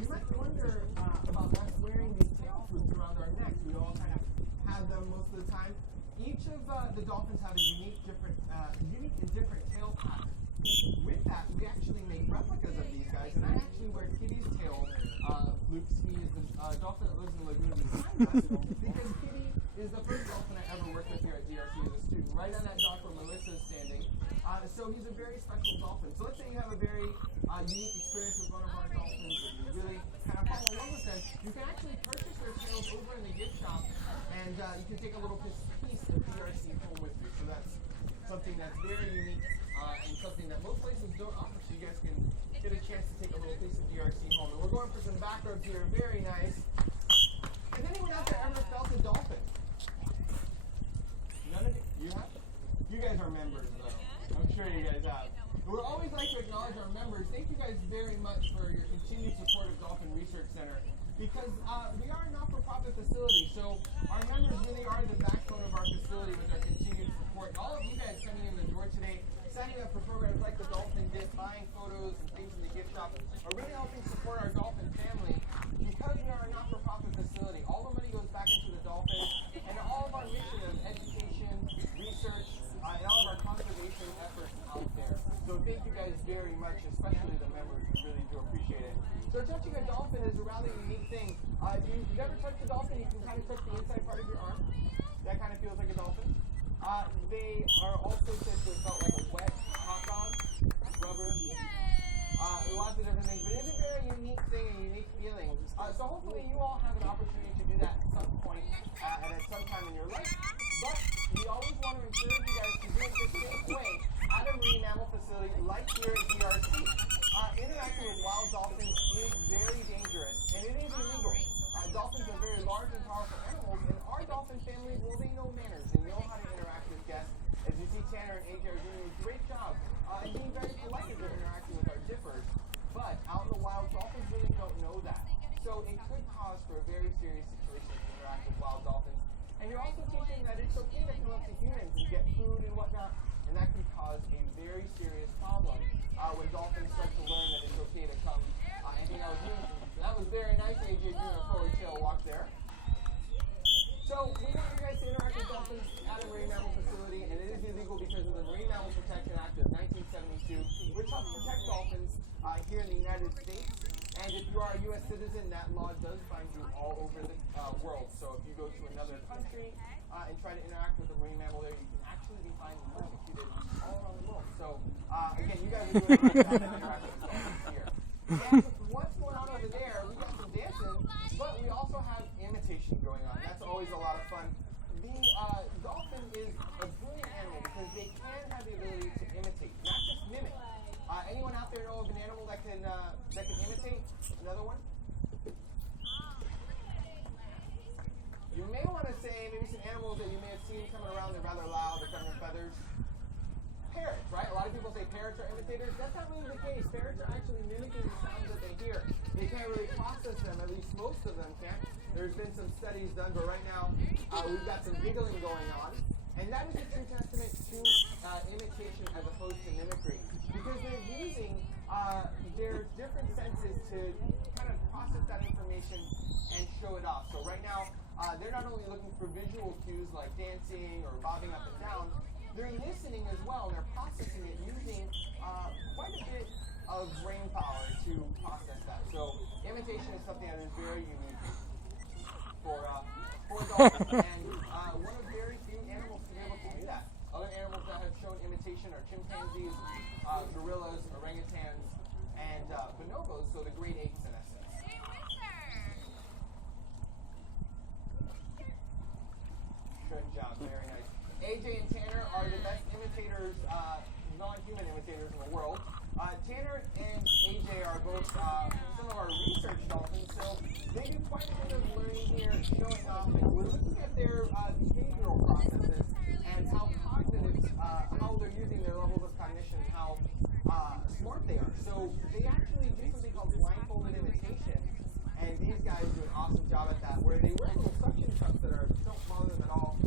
you might wonder about us wearing these tail flukes around our necks. We all kind of have them most of the time. Each of the dolphins have a unique and different tail pattern. With that, we actually make replicas of these guys, and I actually wear Kitty's tail flukes. He is the dolphin that lives in the lagoon behind us, because Kitty is the first dolphin I ever worked with here at DRC as a student, right on that dock where Melissa is standing. So he's a very special dolphin. So let's say you have a very unique experience with one of our dolphins, and you really kind of fall in love with them. You can actually purchase their tails over in the gift shop, and you can take a little piece of DRC home with you. So that's something that's very unique and something that most places don't offer. So you guys can get a chance to take a little piece of DRC home. And we're going for some back rubs here. Very nice. Has anyone out there ever felt a dolphin? None of you? You have? You guys are members, though. I'm sure you guys have. We'd always like to acknowledge our members. Thank you guys very much for your continued support of Dolphin Research Center, because we are a not-for-profit facility, so our members really are the backbone of our facility with their continued support. And all of you guys coming in the door today, signing up for programs like the Dolphin Gift, buying photos and things in the gift shop, are really helping support our dolphin family. Because we are a not-for-profit facility, all the money goes back into the dolphins, and all of our mission of education, research, and all of our conservation efforts out there. So thank you guys very much, especially the members. We really do appreciate it. So touching a dolphin is a rather unique thing. You've ever touched a dolphin, you can kind of touch the inside part of your arm. That kind of feels like a dolphin. They are also said to have felt like a wet hot dog, rubber, lots of different things. But it is a very unique thing, a unique feeling. So hopefully you all have an opportunity to do that at some point and at some time in your life. But we always want to encourage you guys to do it the same way at a marine mammal facility like here at DRC. Interacting with wild dolphins is very dangerous, and it is illegal. Dolphins are very large and powerful animals, and our dolphin family, well, they know manners and know how to interact with guests. As you see, Tanner and AJ are doing a great job and being very polite as they're interacting with our dippers. But out in the wild, dolphins really don't know that. So it could cause for a very serious situation to interact with wild dolphins. And you're also teaching that it's okay to come up to humans and get food and whatnot, and that can cause a very serious problem when dolphins start to learn that it's okay to come and hang out with humans. That was very nice, AJ, doing a forward tail walk there. So we want you guys to interact with dolphins at a marine mammal facility, and it is illegal because of the Marine Mammal Protection Act of 1972, which helps protect dolphins here in the United States. And if you are a U.S. citizen, that law does find you all over the world. So if you go to another country and try to interact with a marine mammal there, you can actually be fined and persecuted all around the world. So again, you guys are doing a great job of interacting with dolphins here. And what's going on over there? We got some dancing, but we also have imitation going on. That's always a lot of fun. The dolphin is a brilliant animal because they can have the ability to imitate, not just mimic. Anyone out there know of an animal that can imitate? Another one? You may want to say maybe some animals that you may have seen coming around. They're rather loud. They're covered in feathers. Parrots, right? A lot of people say parrots are imitators. That's not really the case. Parrots are actually mimicking the sounds that they hear. They can't really process them. At least most of them can't. There's been some studies done, but right now we've got some giggling going on. And that is a true testament to imitation as opposed to mimicry. Because they're using their different senses to kind of process that information and show it off. So right now, they're not only looking for visual cues like dancing or bobbing up and down, they're listening as well, and they're processing it using quite a bit of brain power to process that. So imitation is something that is very unique for dolphins, and one of very few animals to be able to do that. Other animals that have shown imitation are chimpanzees, gorillas, orangutans, and bonobos, so the great apes in essence. Good job, very nice. AJ and Tanner are the best imitators, non-human imitators in the world. Tanner and AJ are both some of our research dolphins, so they do quite a bit of learning here, showing off, and we're looking at their behavioral processes and how cognitive, how they're using their levels of cognition, how smart they are. So they actually do something called blindfolded imitation, and these guys do an awesome job at that, where they wear little suction cups that don't bother them at all,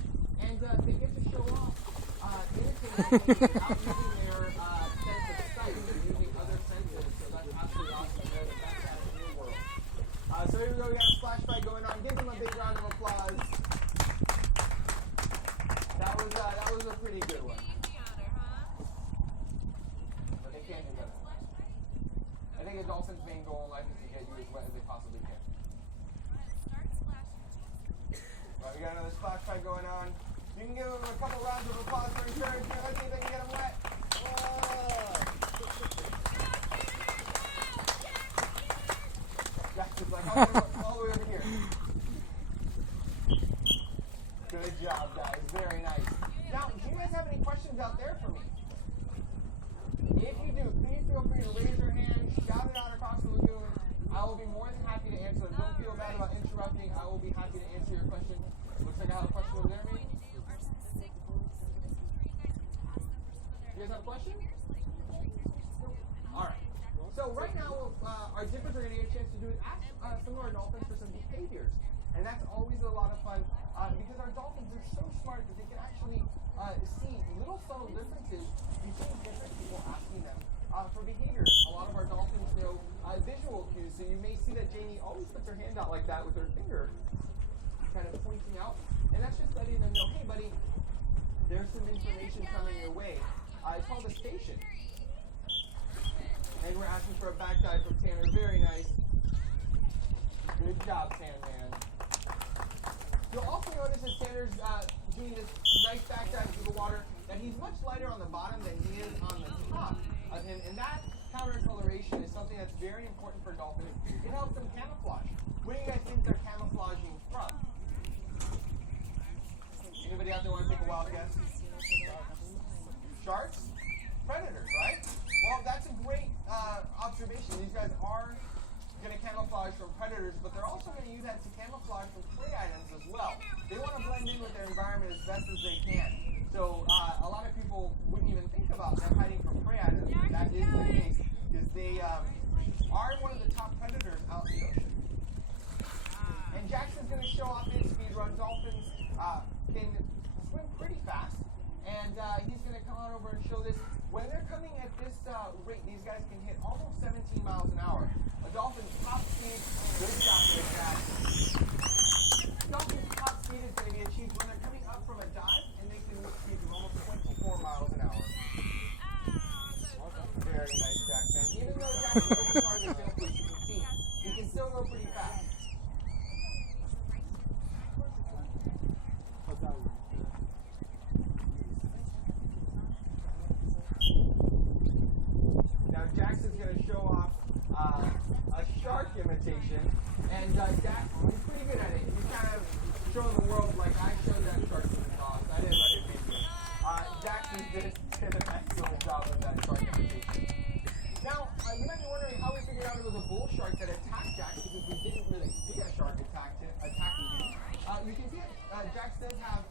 and they get to show off imitating without using their sense of sight. They're using other senses, so that's absolutely awesome. They're the best at it in the world. fight going on. Give them a big round of applause. That was a pretty good one. But they can't do better. I think a dolphin's main goal in life is to get you as wet as they possibly can. Right, we got another splash fight going on. You can give them a couple rounds of applause for encouragement. Let's see if they can get them wet. Jax is like, all the way over here. Good job, guys. Very nice. Now, do you guys have any questions out there for me? If you do, please feel free to raise your hand, shout it out across the lagoon. I will be more than happy to answer them. Don't feel bad about interrupting. I will be happy to answer your question. Looks like I have a question over there, maybe? You guys have a question? All right. So right now, our dippers are going to get a chance to do is ask some of our dolphins for some behaviors. And that's always a lot of fun because our dolphins are so smart that they can actually see little subtle differences between different people asking them for behaviors. A lot of our dolphins know visual cues. So you may see that Jamie always puts her hand out like that with her finger, kind of pointing out. And that's just letting them know, hey, buddy, there's some information coming your way. It's called a station. And we're asking for a back dive from Tanner. Very nice. Good job, Sandman. You'll also notice as Tanner's doing this nice back dive through the water that he's much lighter on the bottom than he is on the top of him. And that countercoloration is something that's very important for dolphins. It helps them camouflage. Where do you guys think they're camouflaging from? Anybody out there want to take a wild guess? Sharks? Predators, right? Well, that's a great observation. These guys are going to camouflage from predators, but they're also going to use that to camouflage from prey items as well. They want to blend in with their environment as best as they can. So a lot of people wouldn't even think about them hiding from prey items. That is the case because they are one of the top predators out in the ocean. And Jackson's going to show off his speed run. Dolphins can swim pretty fast. And he's going to come on over and show this. When they're coming at this rate, these guys can hit almost 17 miles an hour. A dolphin's top speed, good shot with that. Dolphin's top speed is going to be achieved when they're coming up from a dive, and they can achieve almost 24 miles an hour. Very nice, Jackson. Even though Jackson is part of the sail fleet, you can see, he can still go pretty fast. Now Jackson's going to show off a shark imitation, and Jackson, he's pretty good at it. He's kind of showing the world like I showed that shark to the boss. I didn't let it be me. Jackson did an excellent job with that shark imitation. Now, you might be wondering how we figured out it was a bull shark that attacked Jax because we didn't really see a shark attacking him. You can see Jax does have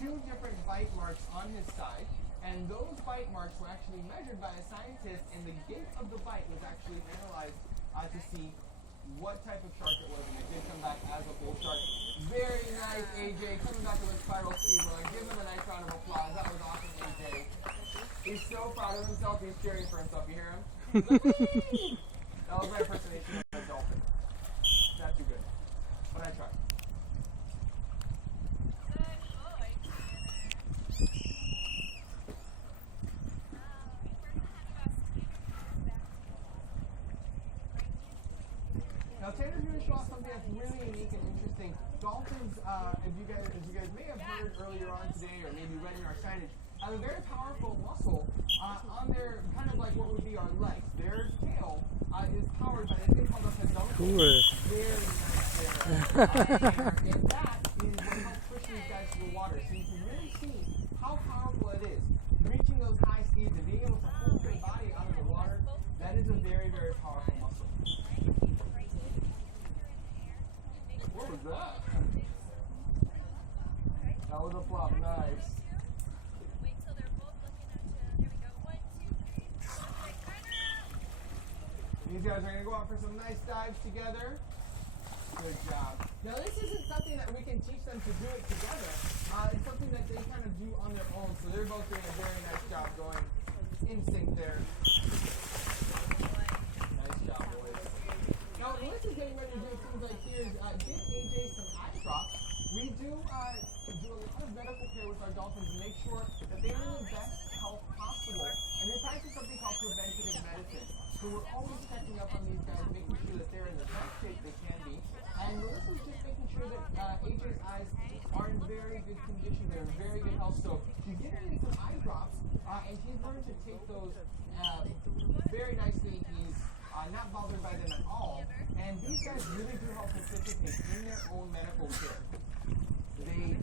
two different bite marks on his side. And those bite marks were actually measured by a scientist, and the gait of the bite was actually analyzed to see what type of shark it was, and it did come back as a bull shark. Very nice, AJ, coming back with a spiral speed run. Give him a nice round of applause. That was awesome, AJ. He's so proud of himself. He's cheering for himself. You hear him? That was my impersonation of a dolphin. Not too good, but I tried. Now Tanner's going to show off something that's really unique and interesting. Dolphins, as you guys may have heard earlier on today, or maybe read in our signage, have a very powerful muscle on their, kind of like what would be our legs. Their tail is powered by a thing called a peduncle. Cool. Very nice there. And that is what helps push these guys to the water. So you can really see how powerful it is. Reaching those high speeds and being able to hold their body out of the water, that is a very, very powerful muscle. What was that? That was a flop. Nice. These guys are going to go out for some nice dives together. Good job. Now this isn't something that we can teach them to do it together. It's something that they kind of do on their own. So they're both doing a very nice job going in sync there. Nice job, boys. Now Melissa's getting ready to do things like here's dip AJ some eye drops. We do a lot of medical care with our dolphins to make sure that they are in the best health possible. And we practice something called preventative medicine. So we're always checking up on these guys, making sure that they're in the best shape they can be. And Melissa's just making sure that AJ's eyes are in very good condition. They're in very good health. So she's giving him some eye drops, and he's learned to take those very nicely. He's not bothered by them at all. And these guys really do help participate in their own medical care. They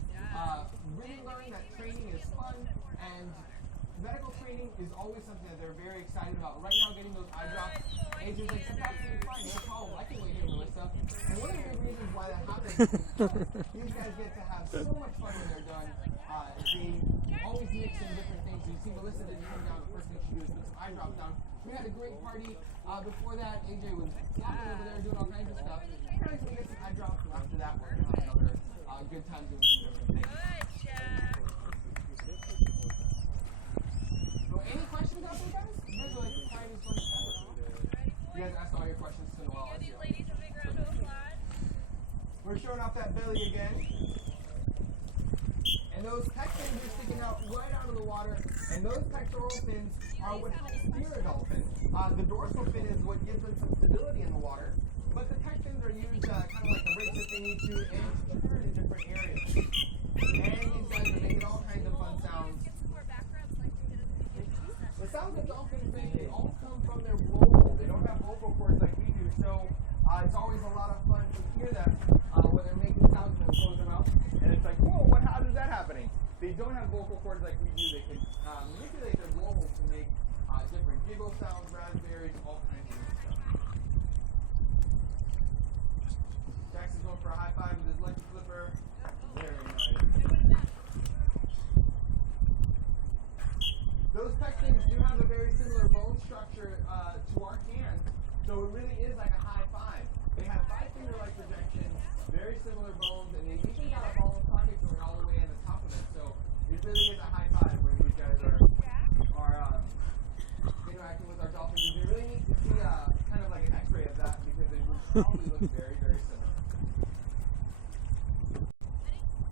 really learn that training is fun, and medical training is always something that they're very excited about. Right now, getting those eye drops, AJ's like, that's absolutely fine, no problem. I can wait here, Melissa. And one of the big reasons why that happens is these guys get to have so much fun when they're done. They always mix in different things. You see Melissa didn't come down. The first thing she did was put some eye drops down. We had a great party. Before that, AJ was flopping over there doing all kinds of stuff. We're going to get some eye drops, and after that, we're going to have another good time doing some different things. So any questions out there, guys? You guys are like the quietest ones ever. You guys asked all your questions to Noelle. Give these ladies a big round of applause. We're showing off that belly again. And those pec fins are sticking out right out of the water. And those pectoral fins are what helps steer a dolphin. The dorsal fin is what gives them some stability in the water. But the pec fins are used kind of like the brakes that they need to and to turn in different areas. And these guys are making all kinds of fun sounds. The sounds that dolphins make, they all come from their vocal. They don't have vocal cords like we do. So it's always a lot of fun to hear them when they're making sounds and they close their mouth. And it's like, whoa, how is that happening? They don't have vocal cords like we do. They can manipulate their blowholes to make different giggle sounds, raspberries, all kinds of stuff. Jackson's going for a high five with his lucky flipper. Very nice. Those pec fins do have a very similar bone structure to our hands, so it really is like a high five. They have 5-finger-like projections, very similar bones, and they even got a ball of pocket going all the way in the top of it. So it really is a high five when these guys are interacting with our dolphins. They really need to see kind of like an X-ray of that because it would probably look very